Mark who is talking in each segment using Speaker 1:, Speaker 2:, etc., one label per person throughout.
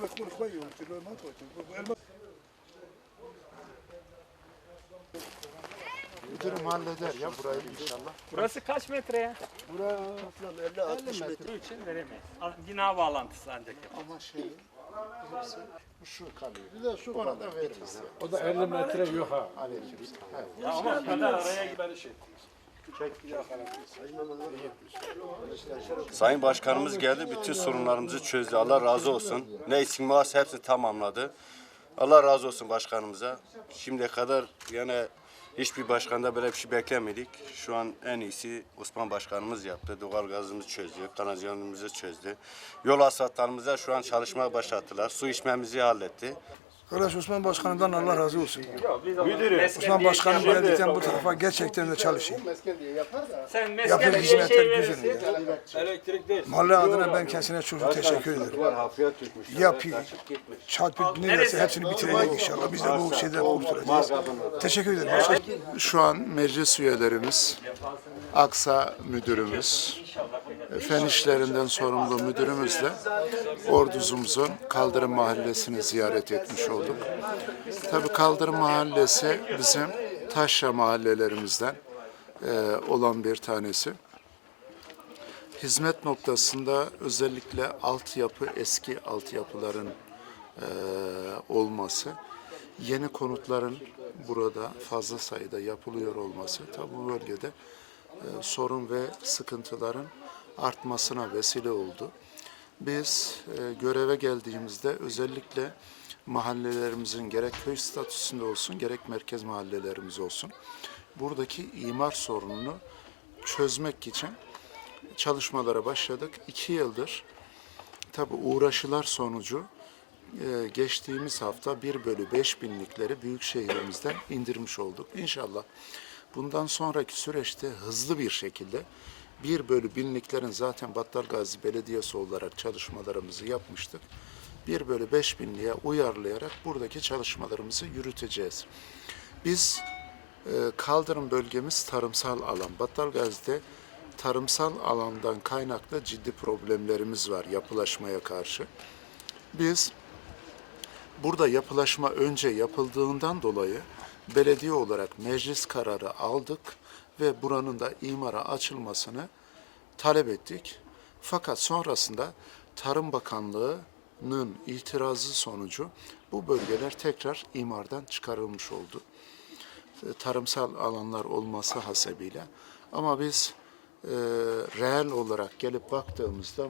Speaker 1: Yok. Bilmek konuşmayı
Speaker 2: Müdürüm halleder ya burayı inşallah.
Speaker 3: Burası kaç metre ya?
Speaker 1: Bura toplam 50-60 metre.
Speaker 3: Bu için veremeyiz. Bina bağlantısı ancak yapar.
Speaker 2: Ama şey hepsi şu kalıyor.
Speaker 1: Bir de şu
Speaker 2: Ona da veririz.
Speaker 4: O da 50 metre yok ha.
Speaker 2: Aleyküm. Evet.
Speaker 3: Ama kadar araya gider.
Speaker 5: Sayın Başkanımız geldi, bütün sorunlarımızı çözdü. Allah razı olsun. Ne eksik varsa hepsini tamamladı. Allah razı olsun başkanımıza. Şimdiye kadar yani hiçbir başkanda böyle bir şey beklemedik. Şu an en iyisi Osman Başkanımız yaptı. Doğal gazımızı çözdü, kanalizasyonumuzu çözdü. Yol asfaltlarımıza şu an çalışmaya başlattılar. Su içmemizi halletti.
Speaker 1: Kardeş Osman Başkanımdan Allah razı olsun.
Speaker 3: Müdürüm.
Speaker 1: Osman Başkanım geldikten bu tarafa gerçekten de çalışayım.
Speaker 3: Sen mesken
Speaker 1: Yapılan
Speaker 3: diye
Speaker 1: hizmetler
Speaker 3: şey
Speaker 1: güzel.
Speaker 3: verirsin.
Speaker 4: Elektrik değil.
Speaker 1: Mahalle adına ben kendisine çok teşekkür ederim. Yapıyı, çarpıp neresi hepsini bitirecek inşallah. Biz de bu şeyden kurtulacağız. Teşekkür ederim.
Speaker 2: Şu an meclis üyelerimiz, Aksa müdürümüz, fen işlerinden sorumlu müdürümüzle Orduzumuzun Kaldırım Mahallesi'ni ziyaret etmiş olduk. Tabii Kaldırım Mahallesi bizim taşra mahallelerimizden e, olan bir tanesi. Hizmet noktasında özellikle altyapı, eski altyapıların e, olması, yeni konutların burada fazla sayıda yapılıyor olması tabi bu bölgede e, sorun ve sıkıntıların artmasına vesile oldu. Biz e, göreve geldiğimizde özellikle mahallelerimizin gerek köy statüsünde olsun gerek merkez mahallelerimiz olsun buradaki imar sorununu çözmek için çalışmalara başladık. İki yıldır tabi uğraşılar sonucu e, geçtiğimiz hafta 1 bölü 5 binlikleri büyük şehrimizden indirmiş olduk. İnşallah bundan sonraki süreçte hızlı bir şekilde 1 bölü binliklerin zaten Battalgazi Belediyesi olarak çalışmalarımızı yapmıştık. 1 bölü 5 binliğe uyarlayarak buradaki çalışmalarımızı yürüteceğiz. Biz e, kaldırım bölgemiz tarımsal alan. Battalgazi'de tarımsal alandan kaynaklı ciddi problemlerimiz var yapılaşmaya karşı. Biz burada yapılaşma önce yapıldığından dolayı belediye olarak meclis kararı aldık ve buranın da imara açılmasını talep ettik. Fakat sonrasında Tarım Bakanlığı'nın itirazı sonucu bu bölgeler tekrar imardan çıkarılmış oldu e, tarımsal alanlar olması hasebiyle. Ama biz e, reel olarak gelip baktığımızda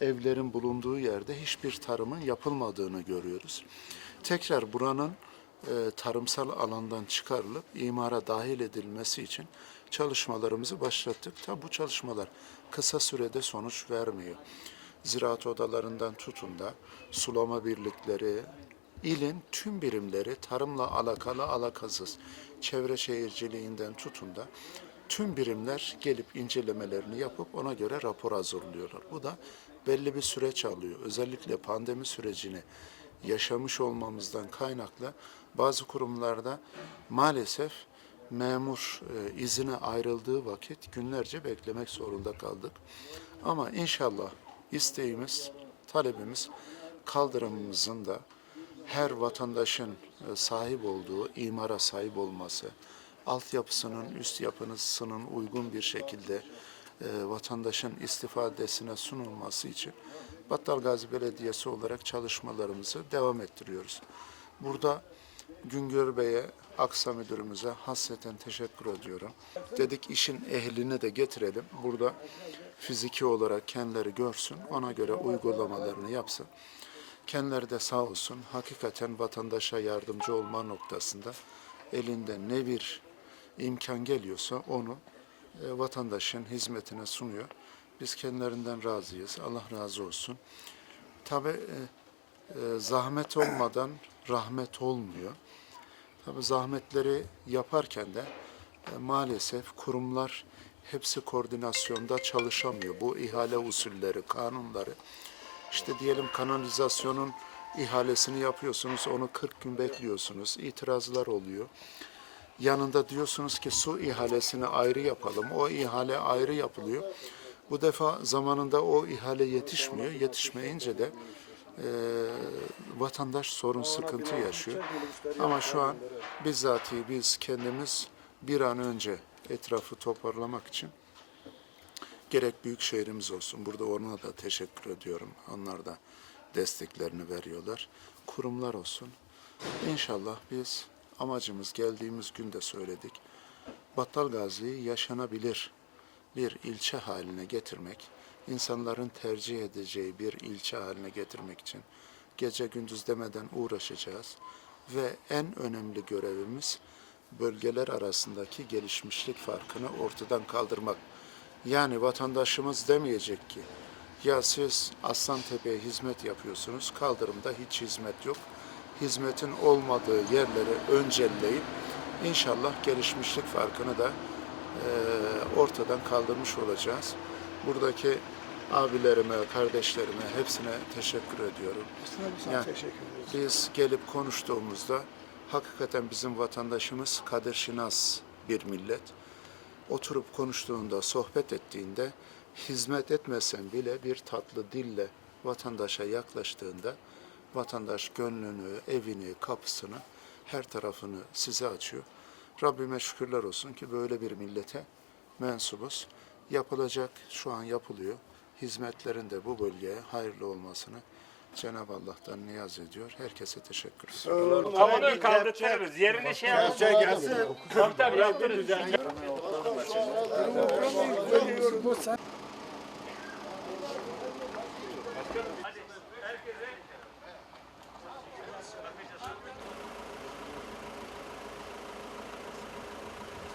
Speaker 2: evlerin bulunduğu yerde hiçbir tarımın yapılmadığını görüyoruz. Tekrar buranın e, tarımsal alandan çıkarılıp imara dahil edilmesi için çalışmalarımızı başlattık. Tabi bu çalışmalar kısa sürede sonuç vermiyor. Ziraat odalarından tutun da sulama birlikleri, ilin tüm birimleri tarımla alakalı alakasız çevre şehirciliğinden tutun da tüm birimler gelip incelemelerini yapıp ona göre rapor hazırlıyorlar. Bu da belli bir süreç alıyor. Özellikle pandemi sürecini yaşamış olmamızdan kaynaklı bazı kurumlarda maalesef memur e, izine ayrıldığı vakit günlerce beklemek zorunda kaldık. Ama inşallah isteğimiz, talebimiz kaldırımımızın da her vatandaşın e, sahip olduğu imara sahip olması, altyapısının, üst yapısının uygun bir şekilde e, vatandaşın istifadesine sunulması için Battalgazi Belediyesi olarak çalışmalarımızı devam ettiriyoruz. Burada Güngör Bey'e, Aksa Müdürümüze hasreten teşekkür ediyorum. Dedik işin ehlini de getirelim. Burada fiziki olarak kendileri görsün, ona göre uygulamalarını yapsın. Kendileri de sağ olsun hakikaten vatandaşa yardımcı olma noktasında elinden ne bir imkan geliyorsa onu e, vatandaşın hizmetine sunuyor. Biz kendilerinden razıyız. Allah razı olsun. Tabi e, e, zahmet olmadan rahmet olmuyor. Tabi zahmetleri yaparken de e, maalesef kurumlar hepsi koordinasyonda çalışamıyor. Bu ihale usulleri, kanunları. İşte diyelim kanalizasyonun ihalesini yapıyorsunuz, onu 40 gün bekliyorsunuz, itirazlar oluyor. Yanında diyorsunuz ki su ihalesini ayrı yapalım, o ihale ayrı yapılıyor. Bu defa zamanında o ihale yetişmiyor, yetişmeyince de e, vatandaş sorun sıkıntı yaşıyor. Ama şu an bizzatihi biz kendimiz bir an önce etrafı toparlamak için gerek büyük şehrimiz olsun. Burada ona da teşekkür ediyorum. Onlar da desteklerini veriyorlar. Kurumlar olsun. İnşallah biz amacımız geldiğimiz günde söyledik. Battal Gazi'yi yaşanabilir bir ilçe haline getirmek, insanların tercih edeceği bir ilçe haline getirmek için gece gündüz demeden uğraşacağız ve en önemli görevimiz bölgeler arasındaki gelişmişlik farkını ortadan kaldırmak. Yani vatandaşımız demeyecek ki ya siz Aslantepe'ye hizmet yapıyorsunuz, kaldırımda hiç hizmet yok. Hizmetin olmadığı yerleri öncelleyip inşallah gelişmişlik farkını da eee, ortadan kaldırmış olacağız. Buradaki abilerime, kardeşlerime hepsine teşekkür ediyorum. Yani
Speaker 1: teşekkür ederiz.
Speaker 2: biz gelip konuştuğumuzda hakikaten bizim vatandaşımız kadir şinas bir millet. Oturup konuştuğunda, sohbet ettiğinde hizmet etmesen bile bir tatlı dille vatandaşa yaklaştığında vatandaş gönlünü, evini, kapısını, her tarafını size açıyor. Rabbime şükürler olsun ki böyle bir millete mensubuz. Yapılacak, şu an yapılıyor. Hizmetlerin de bu bölgeye hayırlı olmasını Cenab-ı Allah'tan niyaz ediyor. Herkese teşekkür ederim.
Speaker 3: Hamuru kaldırtırız. Yerini şey yaparız. Tabii tabii yaptırırız. yani. Hadi herkese